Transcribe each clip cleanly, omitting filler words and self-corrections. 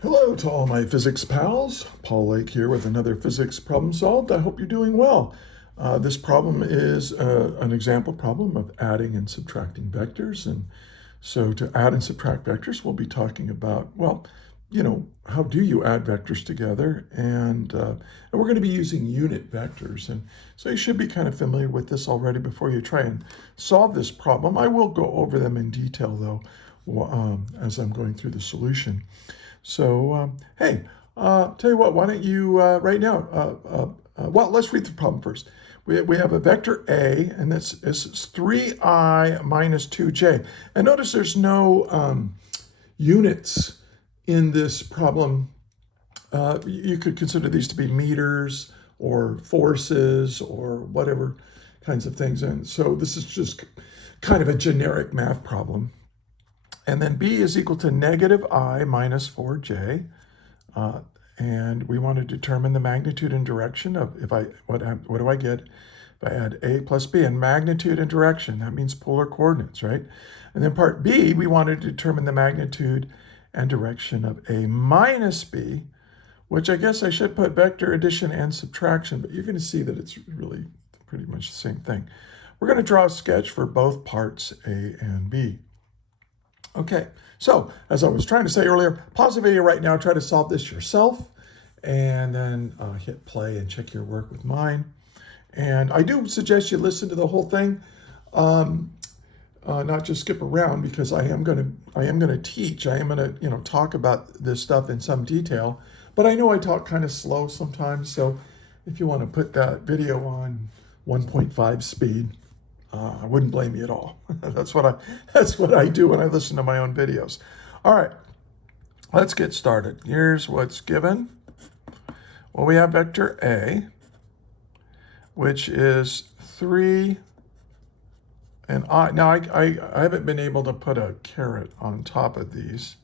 Hello to all my physics pals. Paul Lake here with another physics problem solved. I hope you're doing well. This problem is an example problem of adding and subtracting vectors. And so to add and subtract vectors, we'll be talking about, well, how do you add vectors together? And we're going to be using unit vectors. And so you should be kind of familiar with this already before you try and solve this problem. I will go over them in detail, though, as I'm going through the solution. So, hey, tell you what, why don't you right now, well, let's read the problem first. We have a vector A, and this is 3i minus 2j. And notice there's no units in this problem. You could consider these to be meters or forces or whatever kinds of things. And so this is just kind of a generic math problem. And then b is equal to negative I minus 4j. And we want to determine the magnitude and direction of what do I get if I add a plus b? And magnitude and direction, that means polar coordinates, right? And then part b, we want to determine the magnitude and direction of a minus b, which I guess I should put vector addition and subtraction, but you're going to see that it's really pretty much the same thing. We're going to draw a sketch for both parts a and b. Okay, so as I was trying to say earlier, pause the video right now, try to solve this yourself, and then hit play and check your work with mine. And I do suggest you listen to the whole thing, not just skip around, because I am going to teach. I am going to talk about this stuff in some detail. But I know I talk kind of slow sometimes, so if you want to put that video on 1.5 speed, I wouldn't blame you at all. That's what I do when I listen to my own videos. All right, let's get started. Here's what's given. Well, we have vector A, which is 3 and I. Now, I haven't been able to put a caret on top of these,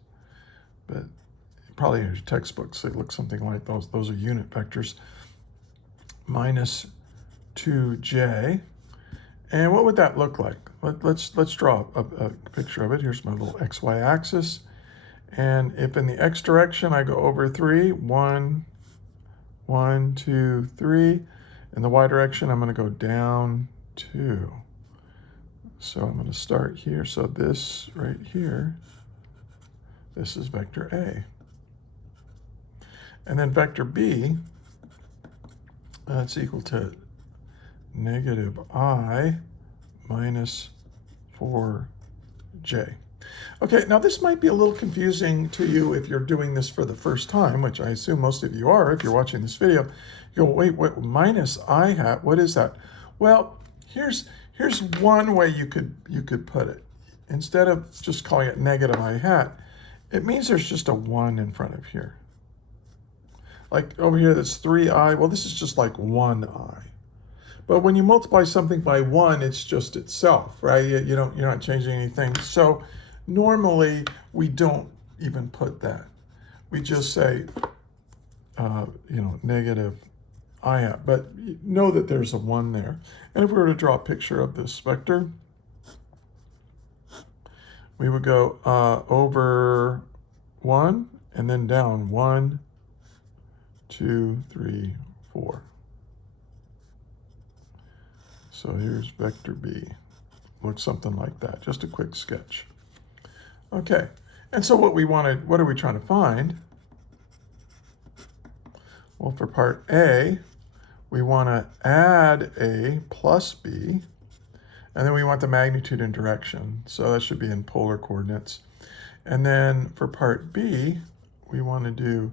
but probably in your textbooks they look something like those. Those are unit vectors. Minus 2j. And what would that look like? Let's draw a picture of it. Here's my little xy axis. And if in the x direction I go over 3, 1, 1, 2, 3. In the y direction, I'm going to go down 2. So I'm going to start here. So this right here, this is vector A. And then vector B, that's equal to negative I minus 4j. Okay, now this might be a little confusing to you if you're doing this for the first time, which I assume most of you are if you're watching this video. You go, wait, minus I hat, what is that? Well, here's one way you could put it. Instead of just calling it negative I hat, it means there's just a 1 in front of here. Like over here, that's 3i. Well, this is just like 1i. But when you multiply something by 1, it's just itself, right? You're not changing anything. So normally we don't even put that. We just say, negative I hat. But know that there's a 1 there. And if we were to draw a picture of this vector, we would go over 1 and then down 1, 2, 3, 4. So here's vector B. Looks something like that. Just a quick sketch. Okay. And so what are we trying to find? Well, for part A, we want to add A plus B, and then we want the magnitude and direction. So that should be in polar coordinates. And then for part B, we want to do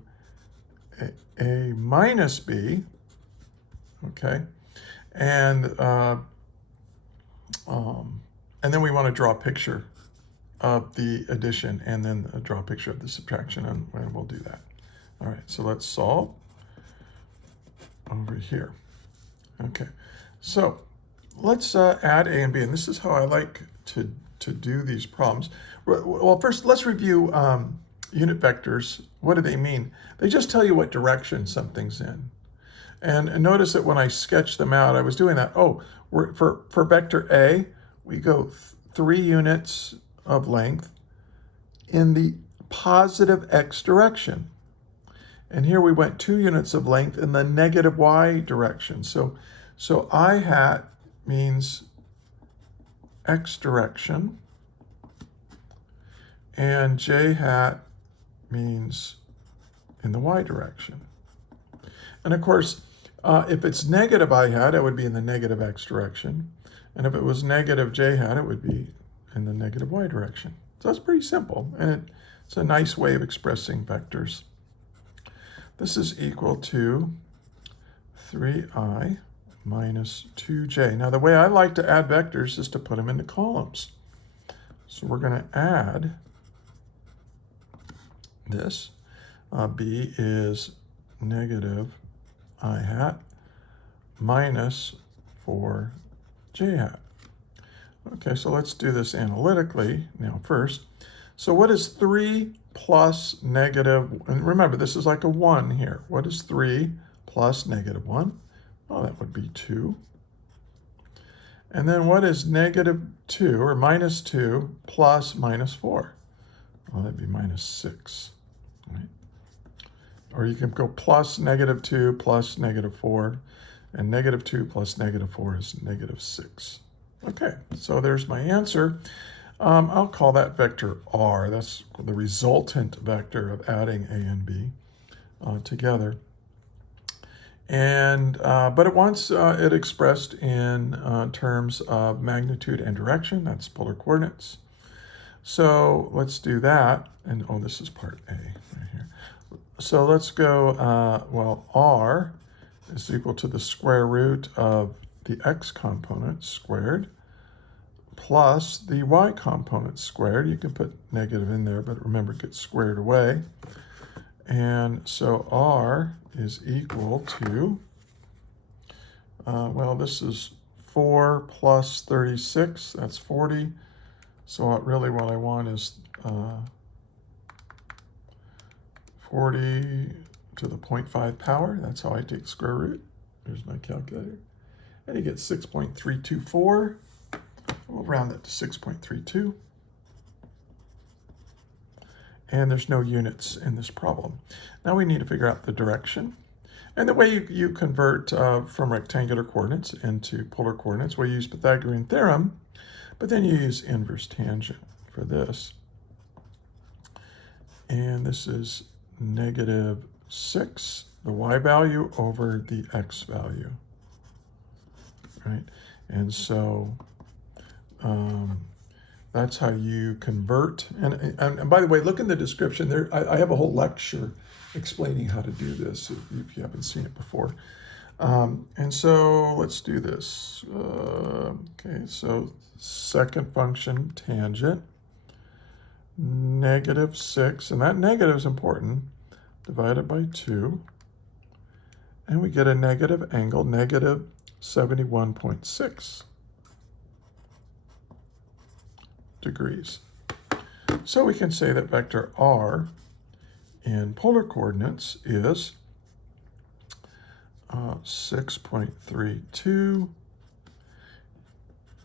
A minus B, okay? And then we want to draw a picture of the addition and then draw a picture of the subtraction, and we'll do that. All right, so let's solve over here. Okay, so let's add A and B, and this is how I like to do these problems. Well, first, let's review unit vectors. What do they mean? They just tell you what direction something's in. And notice that when I sketched them out, I was doing that. Oh, for vector A, we go 3 units of length in the positive x direction. And here we went 2 units of length in the negative y direction. So I hat means x direction, and j hat means in the y direction. And of course, if it's negative I hat, it would be in the negative x direction. And if it was negative j hat, it would be in the negative y direction. So that's pretty simple, and it's a nice way of expressing vectors. This is equal to 3i minus 2j. Now, the way I like to add vectors is to put them into columns. So we're going to add this. B is negative I hat minus 4j hat. Okay, so let's do this analytically now first. So what is 3 plus negative, and remember this is like a 1 here. What is 3 plus negative 1? Well, that would be 2. And then what is negative 2 or minus 2 plus minus 4? Well, that'd be minus 6. Right? Or you can go plus negative 2 plus negative 4, and negative 2 plus negative 4 is negative 6. Okay, so there's my answer. I'll call that vector R. That's the resultant vector of adding A and B together. And but it wants it expressed in terms of magnitude and direction. That's polar coordinates. So let's do that. And oh, this is part A right here. So let's go, well, R is equal to the square root of the x component squared plus the y component squared. You can put negative in there, but remember it gets squared away. And so R is equal to, well, this is 4 plus 36, that's 40. So really what I want is 40 to the 0.5 power. That's how I take square root. There's my calculator. And you get 6.324. We'll round that to 6.32. And there's no units in this problem. Now we need to figure out the direction. And the way you convert from rectangular coordinates into polar coordinates, we use Pythagorean theorem, but then you use inverse tangent for this. And this is negative 6, the y value over the x value, right? And so that's how you convert. And by the way, look in the description there. I have a whole lecture explaining how to do this if you haven't seen it before. And so let's do this. Okay, so second function, tangent, negative 6, and that negative is important, divided by 2. And we get a negative angle, negative 71.6 degrees. So we can say that vector R in polar coordinates is 6.32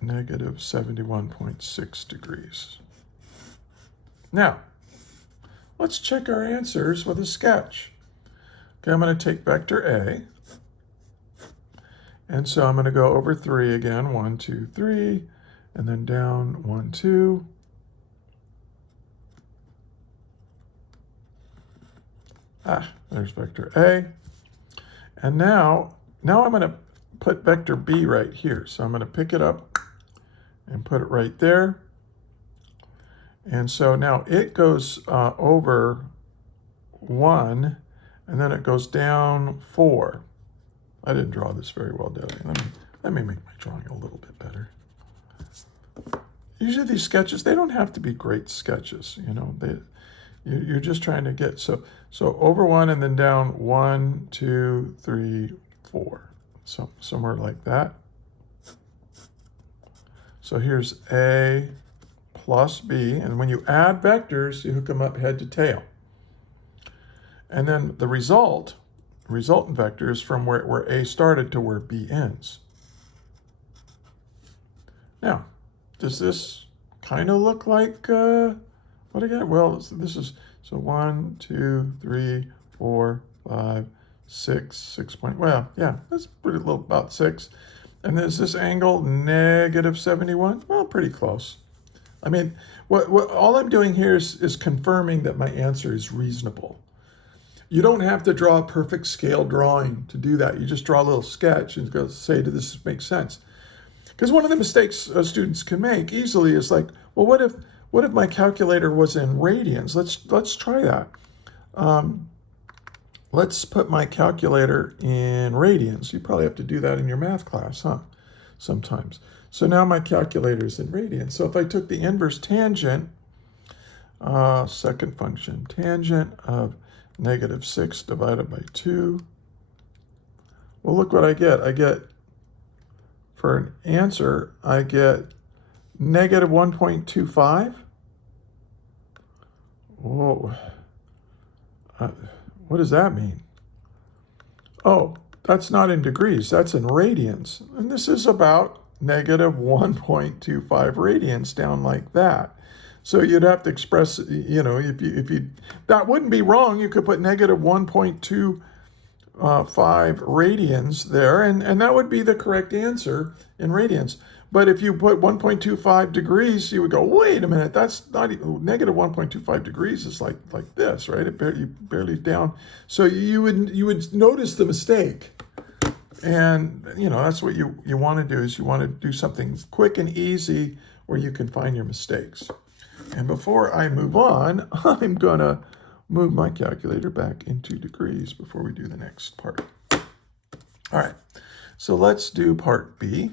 negative 71.6 degrees. Now, let's check our answers with a sketch. Okay, I'm going to take vector A, and so I'm going to go over 3 again, 1, 2, 3, and then down 1, 2. There's vector A. And now I'm going to put vector B right here. So I'm going to pick it up and put it right there. And so now it goes over 1, and then it goes down 4. I didn't draw this very well, did I? Let me make my drawing a little bit better. Usually these sketches, they don't have to be great sketches, you know. You're just trying to get, so over 1 and then down 1, 2, 3, 4. So somewhere like that. So here's A plus B, and when you add vectors, you hook them up head to tail. And then the resultant vector is from where A started to where B ends. Now, does this kind of look like, well, What I got? Well, this is, so 1, 2, 3, 4, 5, 6, 6 point, well, yeah, that's pretty little, about 6. And there's this angle, negative 71. Well, pretty close. I mean, what all I'm doing here is confirming that my answer is reasonable. You don't have to draw a perfect scale drawing to do that. You just draw a little sketch and go say, does this make sense? Because one of the mistakes students can make easily is like, well, what if my calculator was in radians? Let's try that. Let's put my calculator in radians. You probably have to do that in your math class, huh? Sometimes. So now my calculator is in radians. So if I took the inverse tangent, second function, tangent of negative 6 divided by 2. Well, look what I get. I get, for an answer, I get negative 1.25. Whoa. What does that mean? Oh, that's not in degrees. That's in radians. And this is about negative 1.25 radians down like that. So you'd have to express, you know, if you that wouldn't be wrong. You could put negative 1.25 radians there, and that would be the correct answer in radians. But if you put 1.25 degrees, you would go, wait a minute, that's not even, negative 1.25 degrees is like this, right? You barely down. So you would notice the mistake. And, you know, that's what you want to do, is you want to do something quick and easy where you can find your mistakes. And before I move on, I'm going to move my calculator back into degrees before we do the next part. All right, so let's do part B.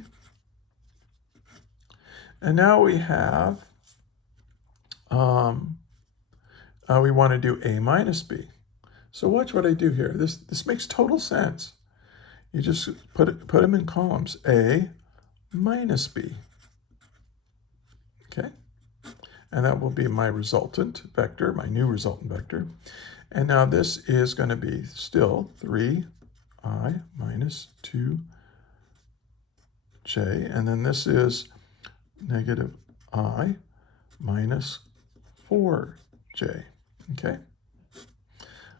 And now we have, we want to do A minus B. So watch what I do here. This makes total sense. You just put them in columns, A minus B. Okay, and that will be my resultant vector, my new resultant vector. And now this is going to be still 3i minus 2j, and then this is negative I minus 4j, okay?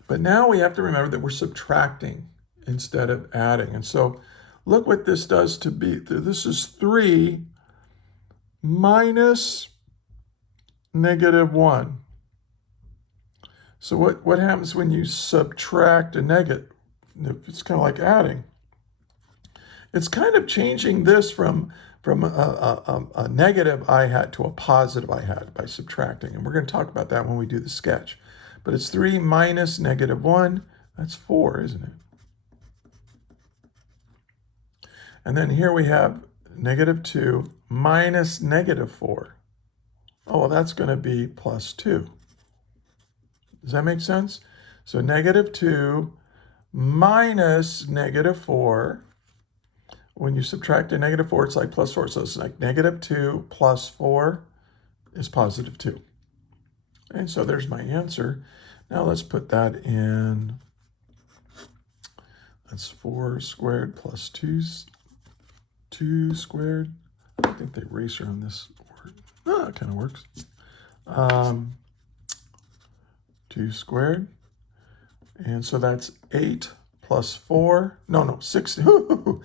But now we have to remember that we're subtracting instead of adding. And so look what this does to B. This is 3 minus negative 1. So what happens when you subtract a negative? It's kind of like adding. It's kind of changing this from a negative I hat to a positive I hat by subtracting. And we're going to talk about that when we do the sketch. But it's 3 minus negative 1. That's 4, isn't it? And then here we have negative 2 minus negative 4. Oh, well, that's going to be plus 2. Does that make sense? So negative 2 minus negative 4. When you subtract a negative 4, it's like plus 4. So it's like negative 2 plus 4 is positive 2. And so there's my answer. Now let's put that in. That's 4 squared plus 2 squared. I think they erase around this word. Oh, that kind of works. 2 squared. And so that's 8 plus 4. No, 16.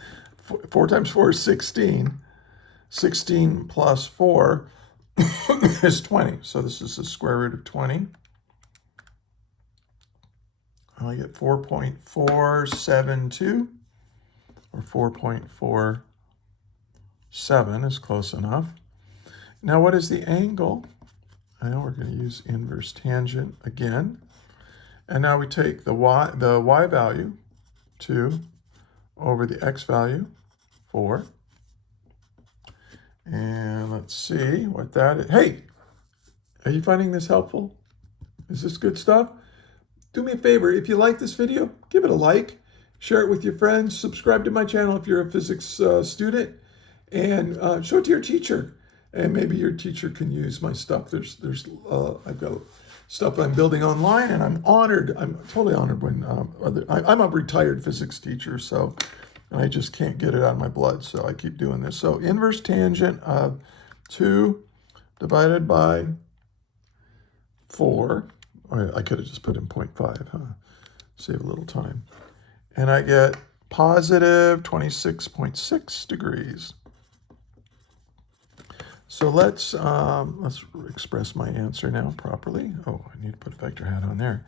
4 times 4 is 16. 16 plus 4 is 20. So this is the square root of 20. I get 4.472, or 4.47 is close enough. Now what is the angle? I know we're going to use inverse tangent again. And now we take the y value, 2, over the x value, 4. And let's see what that is. Hey, are you finding this helpful? Is this good stuff? Do me a favor, if you like this video, give it a like, share it with your friends, subscribe to my channel if you're a physics student, and show it to your teacher. And maybe your teacher can use my stuff. I've got stuff I'm building online, and I'm honored. I'm totally honored when I'm a retired physics teacher, so I just can't get it out of my blood, so I keep doing this. So inverse tangent of 2 divided by 4. I could have just put in 0.5, huh? Save a little time. And I get positive 26.6 degrees. So let's express my answer now properly. Oh, I need to put a vector hat on there.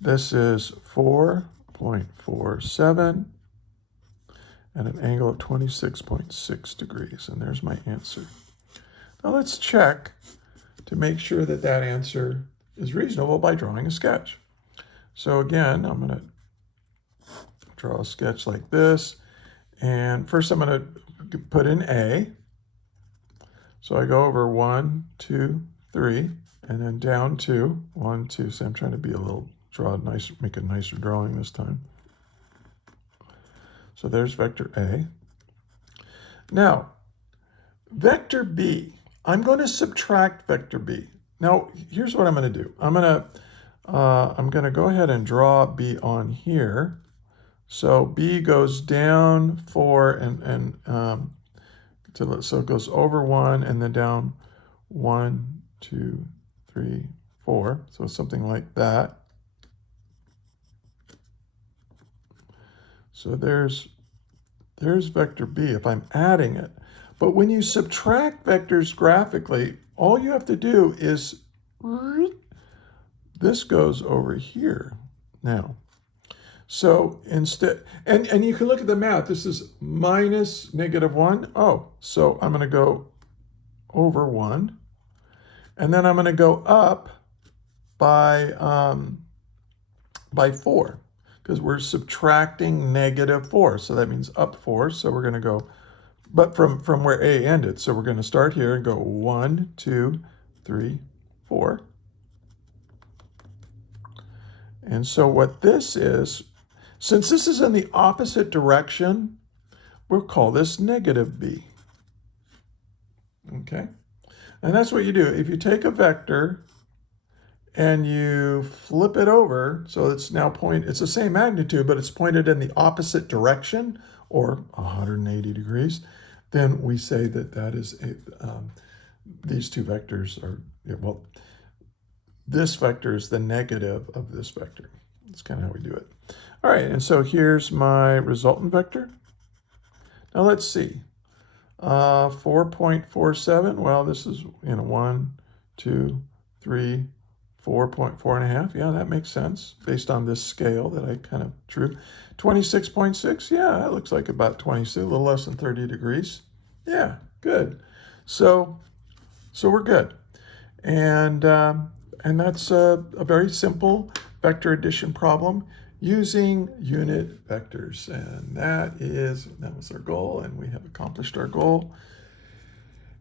This is 4.47 and an angle of 26.6 degrees. And there's my answer. Now let's check to make sure that that answer is reasonable by drawing a sketch. So again, I'm going to draw a sketch like this. And first I'm going to put in A. So I go over 1, 2, 3, and then down 2, 1, 2. So I'm trying to be make a nicer drawing this time. So there's vector A. Now, vector B, I'm going to subtract vector B. Now, here's what I'm going to do. I'm going to go ahead and draw B on here. So B goes down 4 so it goes over 1 and then down 1, 2, 3, 4. So something like that. So there's vector B if I'm adding it. But when you subtract vectors graphically, all you have to do is this goes over here now. So instead, and you can look at the math. This is minus -1. Oh, so I'm going to go over 1. And then I'm going to go up by 4 because we're subtracting -4. So that means up 4. So we're going to go, but from where A ended. So we're going to start here and go 1, 2, 3, 4. And so what this is, since this is in the opposite direction, we'll call this negative B. Okay? And that's what you do. If you take a vector and you flip it over, so it's now it's the same magnitude, but it's pointed in the opposite direction, or 180 degrees, then we say that is these two vectors are, well, this vector is the negative of this vector. That's kind of how we do it. All right, and so here's my resultant vector. Now let's see. 4.47, well, this is, 1, 2, 3, 4.5. Yeah, that makes sense based on this scale that I kind of drew. 26.6, yeah, that looks like about 26, a little less than 30 degrees. Yeah, good. So we're good. And that's a very simple vector addition problem using unit vectors. And that was our goal, and we have accomplished our goal.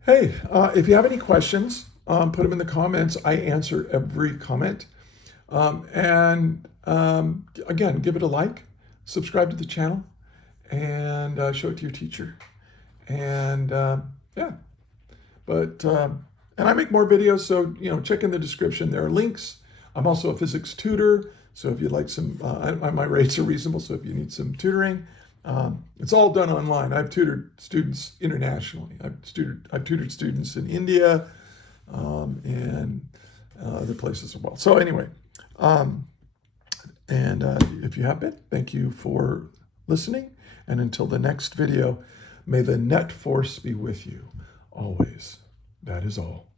Hey, if you have any questions, put them in the comments. I answer every comment. Again, give it a like, subscribe to the channel, and show it to your teacher. And yeah, and I make more videos, so check in the description. There are links. I'm also a physics tutor, so if you'd like some, my rates are reasonable. So if you need some tutoring, it's all done online. I've tutored students internationally. I've tutored students in India and other places as well. So anyway, if you have been, thank you for listening. And until the next video, may the net force be with you always. That is all.